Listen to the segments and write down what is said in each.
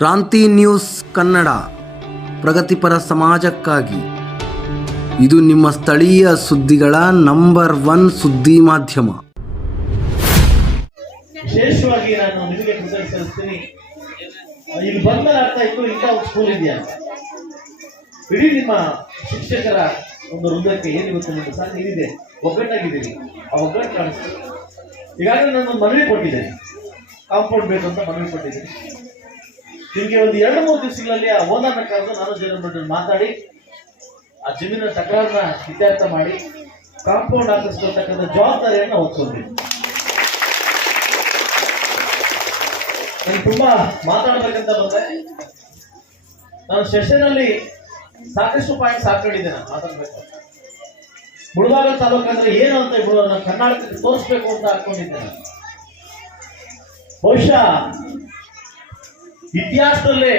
ಕ್ರಾಂತಿ ನ್ಯೂಸ್ ಕನ್ನಡ, ಪ್ರಗತಿಪರ ಸಮಾಜಕ್ಕಾಗಿ. ಇದು ನಿಮ್ಮ ಸ್ಥಳೀಯ ಸುದ್ದಿಗಳ ನಂಬರ್ ಒನ್ ಸುದ್ದಿ ಮಾಧ್ಯಮ. ವಿಶೇಷವಾಗಿ ನಾನು ನಿಮಗೆ ಸಲ್ಲಿಸ್ತೀನಿ. ಇಲ್ಲಿ ಬಂದ ಅರ್ಥ ಇತ್ತು ಇಂಥ ಸ್ಕೂಲ್ ಇದೆಯಾ? ಇಡೀ ನಿಮ್ಮ ಶಿಕ್ಷಕರ ಒಂದು ವೃಂದಕ್ಕೆ ಏನು ಗೊತ್ತು ನಿಮ್ಮ ಸರ್, ಏನಿದೆ? ಒಗ್ಗಟ್ಟಾಗಿದ್ದೀರಿ. ಆ ಒಗ್ಗಟ್ಟು ಕಾಣಿಸ್ತು. ಈಗಾಗಲೇ ನಾನು ಮನವಿ ಕೊಟ್ಟಿದ್ದೇನೆ. ಕಾಂಪೌಂಡ್ ಬೇಕು ಅಂತ ಮನವಿ ಕೊಟ್ಟಿದ್ದೀನಿ. ನಿಮಗೆ ಒಂದು ಎರಡು ಮೂರು ದಿವಸಗಳಲ್ಲಿ ಆ ಓನರ್ನ ಕರೆದು ನಾನು ಜನ ಮಾತಾಡಿ, ಆ ಜಮೀನಿನ ತಕರಾರನ್ನ ಇತ್ಯರ್ಥ ಮಾಡಿ ಕಾಂಪೌಂಡ್ ಹಾಕಿಸ್ಕೊಳ್ತಕ್ಕಂಥ ಜವಾಬ್ದಾರಿಯನ್ನು ಹೊತ್ಕೊಂಡಿದ್ದೀನಿ ನಾನು ತುಂಬಾ ಮಾತಾಡ್ಬೇಕಂತ ಬಂದ್ರೆ ನಾನು ಸೆಷನ್ ಅಲ್ಲಿ ಸಾಕಷ್ಟು ಪಾಯಿಂಟ್ಸ್ ಹಾಕೊಂಡಿದ್ದೆ ನಾನು ಮಾತಾಡ್ಬೇಕು ಮುಳಬಾಗಲ್ ತಾಲೂಕು ಏನು ಅಂತ ನಾನು ಕರ್ನಾಟಕಕ್ಕೆ ತೋರಿಸ್ಬೇಕು ಅಂತ ಹಾಕೊಂಡಿದ್ದೆ ನಾನು. ಬಹುಶಃ ಇತಿಹಾಸದಲ್ಲೇ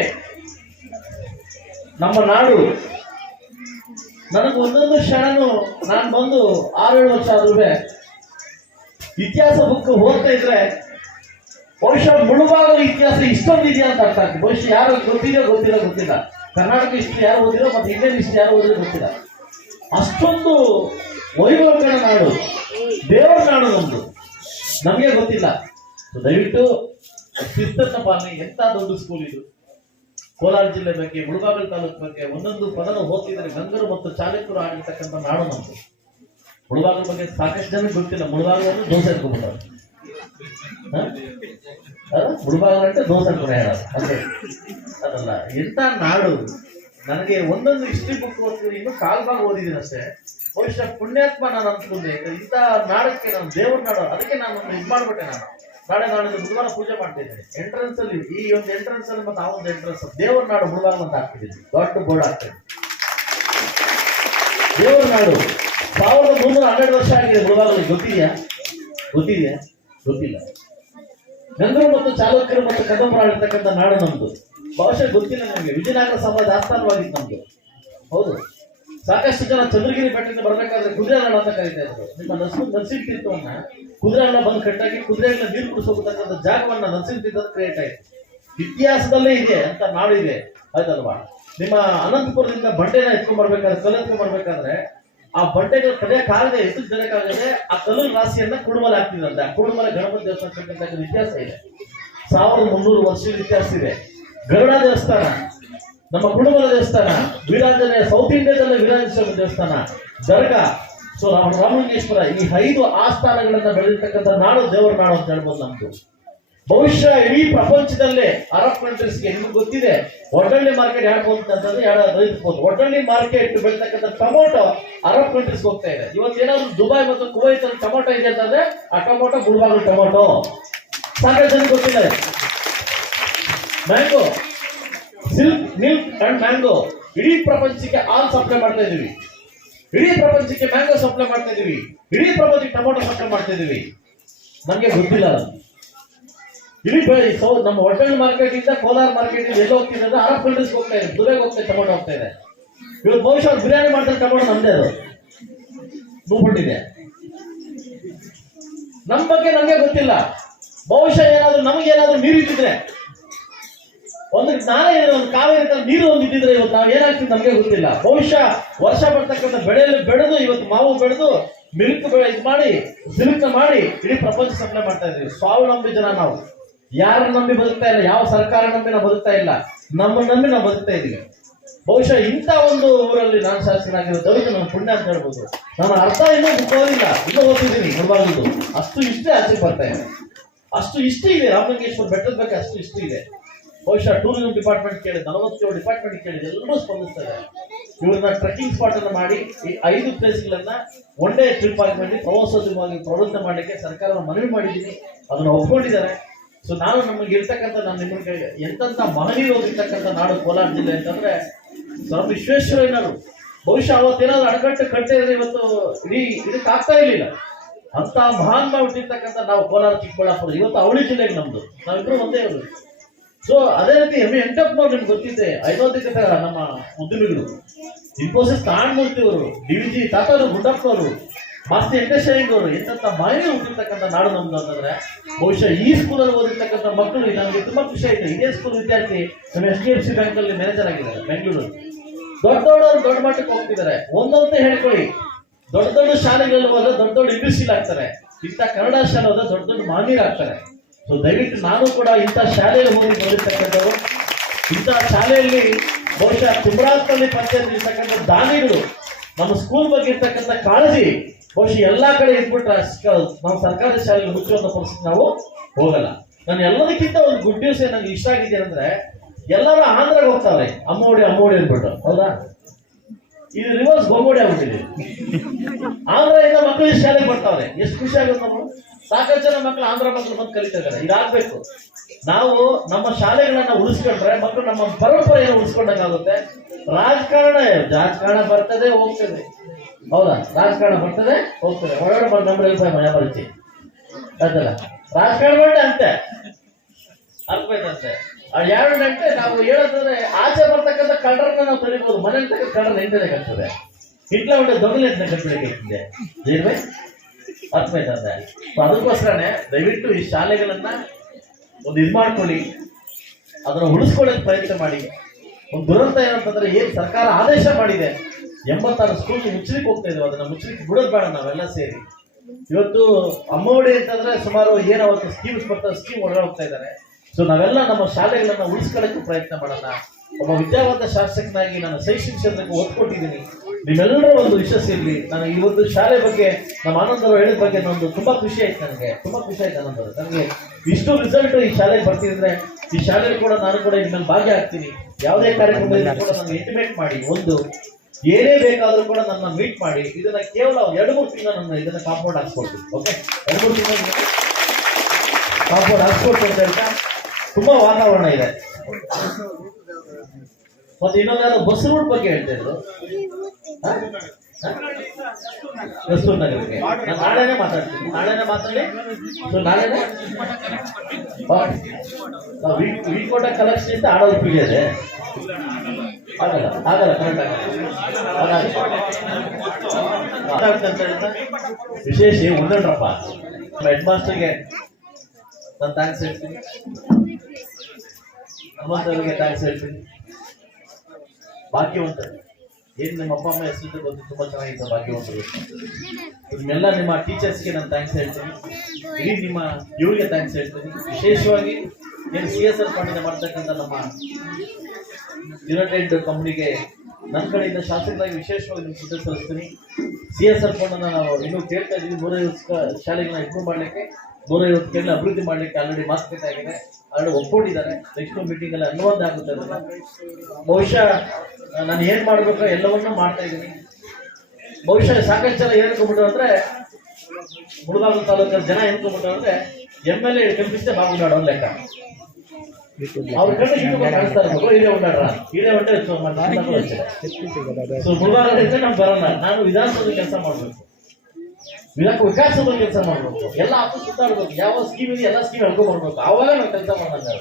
ನಮ್ಮ ನಾಡು ನನಗೆ ಒಂದೊಂದು ಕ್ಷಣನು ನಾನು ಬಂದು ಆರೇಳು ವರ್ಷ ಆದ್ರೂ ಇತಿಹಾಸ ಬುಕ್ ಓದ್ತಾ ಇದ್ರೆ ಬಹುಶಃ ಮುಳುಬಾಗಲ ಇತಿಹಾಸ ಇಷ್ಟೊಂದಿದೆಯಾ ಅಂತ ಅರ್ಥ ಆಗ್ತದೆ. ಬಹುಶಃ ಯಾರು ಗೊತ್ತಿದೆಯೋ ಗೊತ್ತಿಲ್ಲ ಗೊತ್ತಿಲ್ಲ. ಕರ್ನಾಟಕ ಹಿಸ್ಟ್ರಿ ಯಾರು ಓದಿರೋ ಮತ್ತೆ ಇಂಡಿಯನ್ ಹಿಸ್ಟ್ರಿ ಯಾರು ಓದಿರೋ ಗೊತ್ತಿಲ್ಲ. ಅಷ್ಟೊಂದು ವೈಭವಗಳ ನಾಡು, ದೇವರ ನಾಡು ನಮ್ದು. ನಮಗೆ ಗೊತ್ತಿಲ್ಲ. ದಯವಿಟ್ಟು ಶಿಸ್ತನ್ನ ಪಾಲನೆ ಎಂತ ದೊಡ್ಡ ಸ್ಕೂಲ್ ಇದು? ಕೋಲಾರ ಜಿಲ್ಲೆ ಬಗ್ಗೆ ಮುಳುಗಾಬಲ್ ತಾಲೂಕು ಬಗ್ಗೆ ಒಂದೊಂದು ಪದನ ಹೋಗ್ತಿದ್ರೆ ಗಂಗರು ಮತ್ತು ಚಾಲಕರು ಆಗಿರ್ತಕ್ಕಂಥ ನಾಡು ನಮ್ದು. ಮುಳುಬಾಗಲ್ ಬಗ್ಗೆ ಸಾಕಷ್ಟು ಜನ ಗೊತ್ತಿಲ್ಲ. ಮುಳುಬಾಗಲನ್ನು ದೋಸೆ ಎತ್ಕೊಂಡ್ಬಿಟ್ಟವ್ರು ಮುಳುಬಾಗಲ ಅಂತ ದೋಸೆ ಅಂದ್ರೆ ಅದಲ್ಲ, ಎಂತ ನಾಡು? ನನಗೆ ಒಂದೊಂದು ಹಿಸ್ಟ್ರಿ ಬುಕ್ ಓದ್ತೀನಿ, ಇನ್ನು ಕಾಲ್ ಭಾಗ ಓದಿದ್ದೀನಿ ಅಷ್ಟೇ. ಬಹುಶಃ ಪುಣ್ಯಾತ್ಮ ನಾನು ಅನ್ಕೊಂಡೆ ಇಂಥ ನಾಡಕ್ಕೆ ನಾನು ದೇವ್ರ ನಾಡು, ಅದಕ್ಕೆ ನಾನು ಇದು ಮಾಡ್ಬಿಟ್ಟೆ ನಾನು. ನಾಳೆ ನಾಡಿದ್ದು ಬುಧವಾರ ಪೂಜೆ ಇದ್ದಾರೆ. ಎಂಟ್ರೆನ್ಸ್ ಅಲ್ಲಿ, ಈ ಒಂದು ಎಂಟ್ರೆನ್ಸ್ ಅಲ್ಲಿ ಮತ್ತೆ ಆ ಒಂದು ಎಂಟ್ರೆನ್ಸ್ ದೇವರ ನಾಡು ಮುಳುಬಾಗಲ ಅಂತ ಹಾಕ್ತಿದ್ದೀವಿ ದೊಡ್ಡ ಬೋರ್ಡ್ ಹಾಕ್ತೇವೆ ದೇವರ ನಾಡು. ಸಾವಿರದ ಮುನ್ನೂರ ಹನ್ನೆರಡು ವರ್ಷ ಆಗಿದೆ ಮುಳುಬಾಗಲಿಗೆ ಗೊತ್ತಿದೆಯಾ? ಗೊತ್ತಿದೆಯಾ? ಗೊತ್ತಿಲ್ಲ. ಗಂಗರು ಮತ್ತು ಚಾಲುಕ್ಯರು ಮತ್ತು ಕದಂಬರಾಗಿರ್ತಕ್ಕಂಥ ನಾಡು ನಮ್ದು. ಬಹುಶಃ ಗೊತ್ತಿಲ್ಲ ನನಗೆ ವಿಜಯನಗರ ಸಮಾಜ ಆಸ್ಥಾನವಾಗಿತ್ತು ನಮ್ದು. ಹೌದು. ಸಾಕಷ್ಟು ಜನ ಚಂದ್ರಗಿರಿ ಬೆಟ್ಟದಿಂದ ಬರಬೇಕಾದ್ರೆ ಕುದುರೆ ಅಂತ ಕರೀತಾ ಇದ್ರು. ನಿಮ್ಮ ನರಸಿಂಹ ನರಸಿಂಹ ತೀರ್ಥವನ್ನ ಕುದುರೆಗಳ ಬಂದು ಕಟ್ಟಾಗಿ ಕುದುರೆಗಳನ್ನ ನೀರು ಕುಡಿಸೋತಕ್ಕಂಥ ಜಾಗವನ್ನ ನರಸಿಂಹ ತೀರ್ಥ ಕ್ರಿಯೇಟ್ ಆಯ್ತು ಇತಿಹಾಸದಲ್ಲೇ ಇದೆ ಅಂತ ನಾಡು ಇದೆ. ಆಯ್ತಲ್ವಾ ನಿಮ್ಮ ಅನಂತಪುರದಿಂದ ಬಂಡೆನ ಎತ್ಕೊಂಡ್ ಬರ್ಬೇಕಾದ್ರೆ ಕಲ್ಲು ಎತ್ಕೊಂಡ್ ಬರ್ಬೇಕಾದ್ರೆ ಆ ಬಂಡೆಗಳು ಕಾಲದ ಎಷ್ಟು ಜನಕ್ಕಾಗದೆ ಆ ಕಲ್ಲು ರಾಶಿಯನ್ನ ಕುಡುಮಲೆ ಹಾಕ್ತಿದ್ರಂತೆ. ಆ ಕುಡುಮಲೆ ಗಣಪತಿ ದೇವಸ್ಥಾನ ಇತಿಹಾಸ ಇದೆ. ಸಾವಿರದ ಮುನ್ನೂರು ವರ್ಷದ ಇತಿಹಾಸ ಇದೆ. ಗರುಡ ದೇವಸ್ಥಾನ. ನಮ್ಮ ಕುಡುಮಲ ದೇವಸ್ಥಾನ ವೀರಾಂಜನೆ ಸೌತ್ ಇಂಡಿಯಾದಲ್ಲಿ ವೀರಾಂಜನೇಶ್ವರ ದೇವಸ್ಥಾನ, ದರ್ಗಾ. ಸೊ ರಾಮಲಿಂಗೇಶ್ವರ, ಈ ಐದು ಆಸ್ಥಾನಗಳನ್ನ ಬೆಳೆದಿರ್ತಕ್ಕಂಥ ನಾಡು ದೇವರ ನಾಡು ಅಂತ ಹೇಳ್ಬೋದು ನಮ್ದು. ಬಹುಶಃ ಇಡೀ ಪ್ರಪಂಚದಲ್ಲೇ ಅರಬ್ ಕಂಟ್ರೀಸ್ಗೆ ನಿಮ್ಗೆ ಗೊತ್ತಿದೆ ಒಡ್ಡಳ್ಳಿ ಮಾರ್ಕೆಟ್ ಹೇಳ್ಬೋದು ಅಂತಂದ್ರೆ ರೈತಬಹುದು ರೈತಬೋದು ಒಡ್ಡಳ್ಳಿ ಮಾರ್ಕೆಟ್ ಬೆಳ್ತಕ್ಕಂಥ ಟೊಮೊಟೊ ಅರಬ್ ಕಂಟ್ರೀಸ್ಗೆ ಹೋಗ್ತಾ ಇದೆ. ಇವತ್ತು ಏನಾದ್ರು ದುಬೈ ಮತ್ತು ಕುವೈತ್ ಅಲ್ಲಿ ಟೊಮೊಟೊ ಇದೆ ಅಂತಂದ್ರೆ ಆ ಟೊಮೊಟೊ ಮುಳುಬಾಗಲು ಟೊಮೊಟೊ. ಸಾಕಷ್ಟು ಗೊತ್ತಿಲ್ಲ mango silk milk and mango ಇಡೀ ಪ್ರಪಂಚಕ್ಕೆ ಆಲ್ ಸಪ್ಲೈ ಮಾಡ್ತಾ ಇದೀವಿ ಇಡೀ ಪ್ರಪಂಚಕ್ಕೆ ಮ್ಯಾಂಗೋ ಸಪ್ಲೈ ಮಾಡ್ತಾ ಇದೀವಿ ಇಡೀ ಪ್ರಪಂಚಕ್ಕೆ ಟೊಮೊಟೊ ಸಪ್ಲೈ ಮಾಡ್ತಾ ಇದೀವಿ ನಮ್ಗೆ ಗೊತ್ತಿಲ್ಲ ಇಡೀ ನಮ್ಮ ಹೋಟೆಲ್ ಮಾರ್ಕೆಟ್ ಇಂದ ಕೋಲಾರ ಮಾರ್ಕೆಟ್ ಇಂದ ಎಲ್ಲ ಹೋಗ್ತಿದೆ ಅಂದ್ರೆ ಅರಬ್ ಕಂಟ್ರೀಸ್ ಹೋಗ್ತಾ ಇದೆ. ದುಬೈಗೆ ಹೋಗ್ತಾ ಟೊಮೊಟೊ ಹೋಗ್ತಾ ಇದೆ. ಇವತ್ತು ಬಹುಶಃ ಬಿರಿಯಾನಿ ಮಾಡ್ತಾರೆ ಟೊಮೊಟೊ ನಮ್ದೇ ಅದು. ನುಗ್ಬಿಟ್ಟಿದೆ ನಮ್ ಬಗ್ಗೆ ನಮಗೆ ಗೊತ್ತಿಲ್ಲ. ಬಹುಶಃ ಏನಾದ್ರು ನಮಗೇನಾದ್ರೂ ಏನಾದ್ರು ನೀರಿಟ್ಟಿದ್ರೆ ಜ್ಞಾನ ಏನಿದೆ ಒಂದು ಕಾವೇರಿ ನೀರು ಒಂದು ಇದ್ದಿದ್ರೆ ಇವತ್ತು ನಾವು ಏನಾಗ್ತೀವಿ ನಮಗೆ ಗೊತ್ತಿಲ್ಲ. ಬಹುಶಃ ವರ್ಷ ಬರ್ತಕ್ಕಂಥ ಬೆಳೆಯಲ್ಲಿ ಬೆಳೆದು ಇವತ್ತು ಮಾವು ಬೆಳೆದು ಮಿಲ್ಕ್ ಇದು ಮಾಡಿ, ಸಿಲ್ಕ್ ಮಾಡಿ ಇಡೀ ಪ್ರಪಂಚ ಸಪ್ಲೈ ಮಾಡ್ತಾ ಇದ್ದೀವಿ. ಸ್ವಾವಲಂಬಿ ಜನ ನಾವು. ಯಾರು ನಂಬಿ ಬದುಕ್ತಾ ಇಲ್ಲ, ಯಾವ ಸರ್ಕಾರ ನಂಬಿ ನಾವು ಬದುಕ್ತಾ ಇಲ್ಲ, ನಮ್ಮ ನಂಬಿ ನಾವು ಬದುಕ್ತಾ ಇದ್ದೀವಿ. ಬಹುಶಃ ಇಂಥ ಒಂದು ಊರಲ್ಲಿ ನಾನು ಶಾಸಕನಾಗಿರೋ ದಲಿತ ನನ್ನ ಪುಣ್ಯ ಅಂತ ಹೇಳ್ಬೋದು. ನಾನು ಅರ್ಥ ಇನ್ನೂ ಓದಿಲ್ಲ ಇನ್ನೂ ಓದ್ತಿದ್ದೀನಿ ಮುಳಬಾಗಿಲು ಅಷ್ಟು ಇಷ್ಟೇ ಆಚೆ ಬರ್ತಾ ಇದೆ. ಅಷ್ಟು ಇಷ್ಟ ಇದೆ ರಾಮಲಿಂಗೇಶ್ವರ ಬೆಟ್ಟದ ಬಗ್ಗೆ ಅಷ್ಟು ಇಷ್ಟ ಇದೆ. ಬಹುಶಃ ಟೂರಿಸಂ ಡಿಪಾರ್ಟ್ಮೆಂಟ್ ಕೇಳಿದ, ನಲವತ್ತೇಳು ಡಿಪಾರ್ಟ್ಮೆಂಟ್ ಕೇಳಿದೆ, ಎಲ್ಲರೂ ಸ್ಪಂದಿಸ್ತಾರೆ. ಇವ್ರನ್ನ ಟ್ರೆಕ್ಕಿಂಗ್ ಸ್ಪಾಟ್ ಅನ್ನು ಮಾಡಿ, ಈ ಐದು ಪ್ಲೇಸ್ಗಳನ್ನ ಒನ್ ಡೇ ಟ್ರಿಪ್ ಆಗಿ ಮಾಡಿ, ಪ್ರವಾಸೋದ್ಯಮವಾಗಿ ಪ್ರವೃತ್ತ ಮಾಡಲಿಕ್ಕೆ ಸರ್ಕಾರ ಮನವಿ ಮಾಡಿದ್ದೀನಿ. ಅದನ್ನ ಒಪ್ಕೊಂಡಿದ್ದಾರೆ. ಸೊ ನಾನು ನಮಗೆ ಇರ್ತಕ್ಕಂಥ, ನಾನು ನಿಮಗೆ ಮನವಿ ಹೋಗಿರ್ತಕ್ಕಂಥ ನಾಡು ಕೋಲಾರ ಜಿಲ್ಲೆ ಅಂತಂದ್ರೆ, ಸ್ವಾಮಿ ವಿಶ್ವೇಶ್ವರಯ್ಯನವರು. ಬಹುಶಃ ಅವತ್ತೇನಾದ್ರು ಅಣಕಟ್ಟು ಕಟ್ಟೆ ಇದ್ರೆ ಇವತ್ತು ಇಡೀ ಇದಕ್ಕೆ ಆಗ್ತಾ ಇರಲಿಲ್ಲ. ಅಂತ ಮಹಾನ್ ಹುಟ್ಟಿರ್ತಕ್ಕಂಥ ನಾವು ಕೋಲಾರ, ಚಿಕ್ಕಬಳ್ಳಾಪುರ, ಇವತ್ತು ಅವಳಿ ಜಿಲ್ಲೆಗೆ ನಮ್ದು. ನಾವಿಬ್ರು ಒಂದೇ ಇರೋದು ಸೊ ಅದೇ ರೀತಿ ಎಂ ಎಂಟಪ್ಪ ನಿಮ್ಗೆ ಗೊತ್ತಿದೆ ಐದೋದಿಕ ನಮ್ಮ ಉದ್ಯಮಿಗಳು ಇನ್ಫೋಸಿಸ್ ಕಾಣ್ಮೂರ್ತಿ ಅವರು ಡಿ ವಿ ಜಿ ತಾತವರು ಗುಡ್ಡಪ್ಪನವರು ಮಾಸ್ತಿ ವೆಂಕಟೇಶ್ವರಿಂಗ್ ಅವರು ಎಂತ ಮನೆ ಹುಟ್ಟಿರ್ತಕ್ಕಂಥ ನಾಡು ನಮ್ದು ಅಂತಂದ್ರೆ, ಬಹುಶಃ ಈ ಸ್ಕೂಲಲ್ಲಿ ಓದಿರ್ತಕ್ಕಂಥ ಮಕ್ಕಳು ನನಗೆ ತುಂಬಾ ಖುಷಿ ಆಯ್ತು. ಇದೇ ಸ್ಕೂಲ್ ವಿದ್ಯಾರ್ಥಿ ನಮ್ಮ ಎಚ್ ಡಿ ಎಫ್ ಸಿ ಬ್ಯಾಂಕಲ್ಲಿ ಮ್ಯಾನೇಜರ್ ಆಗಿದ್ದಾರೆ ಬೆಂಗಳೂರು ದೊಡ್ಡ ದೊಡ್ಡವರು ದೊಡ್ಡ ಮಟ್ಟಕ್ಕೆ ಹೋಗ್ತಿದ್ದಾರೆ. ಒಂದಂತ ಹೇಳ್ಕೊಳ್ಳಿ. ದೊಡ್ಡ ದೊಡ್ಡ ಶಾಲೆಗಳಲ್ಲಿ ಹೋದ್ರೆ ದೊಡ್ಡ ದೊಡ್ಡ ಇಂಗ್ಲಿಷ್ ಆಗ್ತಾರೆ. ಇಂಥ ಕನ್ನಡ ಶಾಲೆ ಹೋದ್ರೆ ದೊಡ್ಡ ದೊಡ್ಡ ಮಾನೀರ್ ಆಗ್ತಾರೆ ಸೊ ದಯವಿಟ್ಟು ನಾನು ಕೂಡ ಇಂಥ ಶಾಲೆಯಲ್ಲಿ ಹೋಗಿ ಬಂದಿರ್ತಕ್ಕಂಥವ್ರು, ಇಂಥ ಶಾಲೆಯಲ್ಲಿ ಬಹುಶಃ ಕುಮರಾತ್ನಲ್ಲಿ ಪಂಚಾಯತ್ ಇರ್ತಕ್ಕಂಥ ದಾನಿಗಳು, ನಮ್ಮ ಸ್ಕೂಲ್ ಬಗ್ಗೆ ಇರ್ತಕ್ಕಂಥ ಕಾಳಜಿ ಬಹುಶಃ ಎಲ್ಲಾ ಕಡೆ ಇಟ್ಬಿಟ್ರೆ ಅಷ್ಟ್- ನಮ್ಮ ಸರ್ಕಾರಿ ಶಾಲೆಯಲ್ಲಿ ಮುಚ್ಚುವಂತ ಪರಿಸ್ಥಿತಿ ನಾವು ಹೋಗಲ್ಲ. ನಾನು ಎಲ್ಲದಕ್ಕಿಂತ ಒಂದು ಗುಡ್ ನ್ಯೂಸ್ ನನಗೆ ಇಷ್ಟ ಆಗಿದೆ ಅಂದ್ರೆ, ಎಲ್ಲರೂ ಆಂಧ್ರಗೆ ಹೋಗ್ತಾರೆ. ಅಮ್ಮೋಡಿ ಅಮ್ಮೋಡಿ ಅಂದ್ಬಿಟ್ಟು. ಹೌದಾ? ಇದು ರಿವರ್ಸ್ ಗೊಂಗೋಡಿ ಆಗ್ಬಿಟ್ಟಿದೆ. ಆಂಧ್ರದಿಂದ ಮಕ್ಕಳು ಈ ಶಾಲೆಗೆ ಬರ್ತಾವ್ರೆ ಎಷ್ಟು ಖುಷಿ ಆಗುತ್ತೆ ನಾವು ಸಾಕಷ್ಟು ಜನ ಮಕ್ಕಳು ಆಂಧ್ರ ಮಕ್ಕಳು ಬಂದು ಕಲಿತಾ ಇದ್ದಾರೆ ಇದಾಗ್ಬೇಕು. ನಾವು ನಮ್ಮ ಶಾಲೆಗಳನ್ನ ಉಳಿಸ್ಕೊಂಡ್ರೆ ಮಕ್ಕಳು ನಮ್ಮ ಪರಂಪರೆಯನ್ನು ಉಳಿಸ್ಕೊಂಡಂಗಾಗುತ್ತೆ. ರಾಜಕಾರಣ ರಾಜಕಾರಣ ಬರ್ತದೆ, ಹೋಗ್ತದೆ. ಹೌದಾ? ರಾಜಕಾರಣ ಬರ್ತದೆ, ಹೋಗ್ತದೆ. ಹೊರಗಡೆ ಬಂದು ನಮ್ಮ ರೂಪಾಯಿ ಮನೆ ಬರುತ್ತೆ ಅದಲ್ಲ ರಾಜಕಾರಣ ಬಂಡೆ ಅಂತೆ. ಅರ್ಥವಾಯ್ತಂತೆ ಆ ಎರಡು ಗಂಟೆ ನಾವು ಹೇಳೋದಂದ್ರೆ ಆಚೆ ಬರ್ತಕ್ಕಂಥ ಕಳ್ಳರನ್ನ ನಾವು ತಡಿಬಹುದು ಮನೆ ತಕ್ಕ ಕಳ್ಳರ ಹಿಂದೆ ಕಟ್ತದೆ ಹಿಟ್ಲ ಉಂಟೆ ದೊಡ್ಡ ಎಂಟನೇ ಜೀರ್ವೆ ಅರ್ಥವಾಯ್ತಂತೆ ಸೊ ಅದಕ್ಕೋಸ್ಕರನೇ ದಯವಿಟ್ಟು ಈ ಶಾಲೆಗಳನ್ನ ಒಂದು ಇದು ಮಾಡ್ಕೊಳ್ಳಿ. ಅದನ್ನು ಉಳಿಸ್ಕೊಳ್ಳೋಕೆ ಪ್ರಯತ್ನ ಮಾಡಿ. ಒಂದು ದುರಂತ ಏನಂತಂದ್ರೆ ಏನು ಸರ್ಕಾರ ಆದೇಶ ಮಾಡಿದೆ, ಎಂಬತ್ತಾರು ಸ್ಕೂಲ್ ಮುಚ್ಚಲಿಕ್ಕೆ ಹೋಗ್ತಾ ಇದ್ವಿ, ಅದನ್ನ ಮುಚ್ಚಲಿಕ್ಕೆ ಬಿಡೋದು ಬೇಡ ನಾವೆಲ್ಲ ಸೇರಿ. ಇವತ್ತು ಅಮ್ಮೋಡಿ ಅಂತಂದ್ರೆ ಸುಮಾರು ಏನು ಅವತ್ತು ಸ್ಕೀಮ್ಸ್ ಬರ್ತಾರೆ ಸ್ಕೀಮ್ ಒಳಗಡೆ ಹೋಗ್ತಾ ಇದ್ದಾರೆ ಸೊ ನಾವೆಲ್ಲ ನಮ್ಮ ಶಾಲೆಗಳನ್ನ ಉಳಿಸ್ಕೊಳ್ಳೋಕೆ ಪ್ರಯತ್ನ ಮಾಡೋಣ. ಒಬ್ಬ ವಿದ್ಯಾವಂತ ಶಾಸಕನಾಗಿ ನಾನು ಶೈಕ್ಷಣಿಕ ಕ್ಷೇತ್ರಕ್ಕೆ ಒತ್ತು ನಿಮ್ಮೆಲ್ಲರ ಒಂದು ವಿಶೇಷ ಇರಲಿ ನಾನು ಈ ಒಂದು ಶಾಲೆ ಬಗ್ಗೆ, ನಮ್ಮ ಆನಂದವರು ಹೇಳಿದ ಬಗ್ಗೆ ನಂದು ತುಂಬಾ ಖುಷಿ ಆಯ್ತು ನನಗೆ. ತುಂಬಾ ಖುಷಿ ಆಯ್ತು ಆನಂದರು ನನಗೆ ಇಷ್ಟು ರಿಸಲ್ಟ್ ಈ ಶಾಲೆಗೆ ಬರ್ತಿದ್ರೆ, ಈ ಶಾಲೆಯಲ್ಲಿ ಕೂಡ ನಾನು ಕೂಡ ನಿಮ್ಮಲ್ಲಿ ಭಾಗ್ಯ ಆಗ್ತೀನಿ. ಯಾವುದೇ ಕಾರ್ಯಕ್ರಮದಲ್ಲಿ ಕೂಡ ನನ್ನ ಇಂಟಿಮೇಟ್ ಮಾಡಿ, ಒಂದು ಏನೇ ಬೇಕಾದರೂ ಕೂಡ ನನ್ನ ಮೀಟ್ ಮಾಡಿ, ಇದನ್ನ ಕೇವಲ ಎರಡು ಮೂರು ತಿಂಗಳು ನನ್ನ ಇದನ್ನ ಕಾಂಪೌಂಡ್ ಹಾಕ್ಸ್ಕೊಡ್ತೀನಿ ಓಕೆ ಎರಡು ಮೂರು ತಿಂಗಳು ಕಾಂಪೌಂಡ್ ಹಾಕ್ಸ್ಕೊಡ್ತೀನಿ ಅಂತ ತುಂಬಾ ವಾತಾವರಣ ಇದೆ. ಮತ್ತೆ ಇನ್ನೊಂದು ಬಸ್ ರೂಟ್ ಬಗ್ಗೆ ಹೇಳ್ತಾ ಇದ್ರು. ನಗರಕ್ಕೆ. ನಾನು ನಾಳೆನೇ ಮಾತಾಡ್ತೀನಿ. ನಾಳೆನೇ ಮಾತಾಡಿ. ಸೊ ನಾಳೆನೇ? ವಿಕೋಟ ಕಲೆಕ್ಷನ್ ಅಂತ ಆಡೋದು ಪೀಳಿಯದೆ ಆಗಲ್ಲ ಆಗಲ್ಲ ಕರೆಕ್ಟ್ ಆಗಲ್ಲ. ವಿಶೇಷ ಉಂಡಣ್ರಪ್ಪ ನಮ್ಮ ಹೆಡ್ ಮಾಸ್ಟರ್ಗೆ ನಾನು ಥ್ಯಾಂಕ್ಸ್ ಹೇಳ್ತೀನಿ. ಹನುಮಂತವ್ರಿಗೆ ಥ್ಯಾಂಕ್ಸ್ ಹೇಳ್ತೀನಿ. ಭಾಗ್ಯವಂತರು. ಏನು ನಿಮ್ಮ ಅಪ್ಪ ಅಮ್ಮ ಹೆಸರು ಬಂದು ತುಂಬಾ ಚೆನ್ನಾಗಿದೆ ಭಾಗ್ಯವಂತರು. ನಿಮ್ಮೆಲ್ಲ ನಿಮ್ಮ ಟೀಚರ್ಸ್ಗೆ ನಾನು ಥ್ಯಾಂಕ್ಸ್ ಹೇಳ್ತೀನಿ. ಇಡೀ ನಿಮ್ಮ ಇವ್ರಿಗೆ ಥ್ಯಾಂಕ್ಸ್ ಹೇಳ್ತೀನಿ. ವಿಶೇಷವಾಗಿ ಏನು ಸಿ ಎಸ್ ಎಲ್ ಫಂಡಿಂದ ಮಾಡ್ತಕ್ಕಂಥ ನಮ್ಮ ಯುನೈಟೆಡ್ ಕಂಪ್ನಿಗೆ ನನ್ನ ಕಡೆಯಿಂದ ಶಾಸಕರಾಗಿ ವಿಶೇಷವಾಗಿ ನಿಮ್ಮ ಸುದ್ದಿ ಸಲ್ಲಿಸ್ತೀನಿ. ಸಿ ಎಸ್ ಎಲ್ ಫಂಡನ್ನು ನಾವು ಇನ್ನೂ ಕೇಳ್ತಾ ಇದ್ದೀವಿ. ನೂರೈವತ್ತು ಶಾಲೆಗಳನ್ನ ಇಂಪ್ರೂವ್ ಮಾಡಲಿಕ್ಕೆ. ನೂರೈವತ್ತು ಕೇಳಿ ಅಭಿವೃದ್ಧಿ ಮಾಡಲಿಕ್ಕೆ ಆಲ್ರೆಡಿ ಮಾತುಕತೆ ಆಗಿದೆ. ಆಲ್ರೆಡಿ ಒಪ್ಕೊಂಡಿದ್ದಾರೆ. ನೆಕ್ಸ್ಟ್ ಮೀಟಿಂಗ್ ಅಲ್ಲಿ ಅನುವಾದ ಆಗುತ್ತೆ ಅದನ್ನ ಬಹುಶಃ ನಾನು ಏನ್ ಮಾಡ್ಬೇಕು ಎಲ್ಲವನ್ನೂ ಮಾಡ್ತಾ ಇದ್ದೀನಿ. ಬಹುಶಃ ಸಾಕಷ್ಟು ಜನ ಏನ್ ಅನ್ಕೊಂಡ್ಬಿಟ್ರು ಅಂದ್ರೆ ಮುಳಬಾಗಿಲು ತಾಲೂಕಿನ ಜನ ಏನ್ಕೊಂಡ್ಬಿಟ್ರು ಅಂದ್ರೆ ಎಂ ಎಲ್ ಎ ಕಲ್ಪಿಸಿದೆ ಅವ್ರ ಲೆಕ್ಕ. ಅವ್ರ ಕಡೆ ಇನ್ನು ಕಾಣಿಸ್ತಾ ಇರ್ಬೇಕು ಇದೇ ಉಂಟಾಡ್ರ ಇಲ್ಲೇ ಉಂಟೆ ಸೊ ನಮ್ಗೆ ಬರಲ್ಲ. ನಾನು ವಿಧಾನಸೌಧ ಕೆಲಸ ಮಾಡ್ಬೇಕು. ವಿಧಾನ ವಿಕಾಸದ ಕೆಲಸ ಮಾಡ್ಬೇಕು. ಎಲ್ಲ ಆಫೀಸ್ ಸುತ್ತಾಡ್ಬೇಕು. ಯಾವ ಸ್ಕೀಮ್ ಇದೆ, ಎಲ್ಲ ಸ್ಕೀಮ್ ಬರ್ಬೇಕು. ಅವಾಗ ನಾವು ಕೆಲಸ ಮಾಡ್ದಂಗ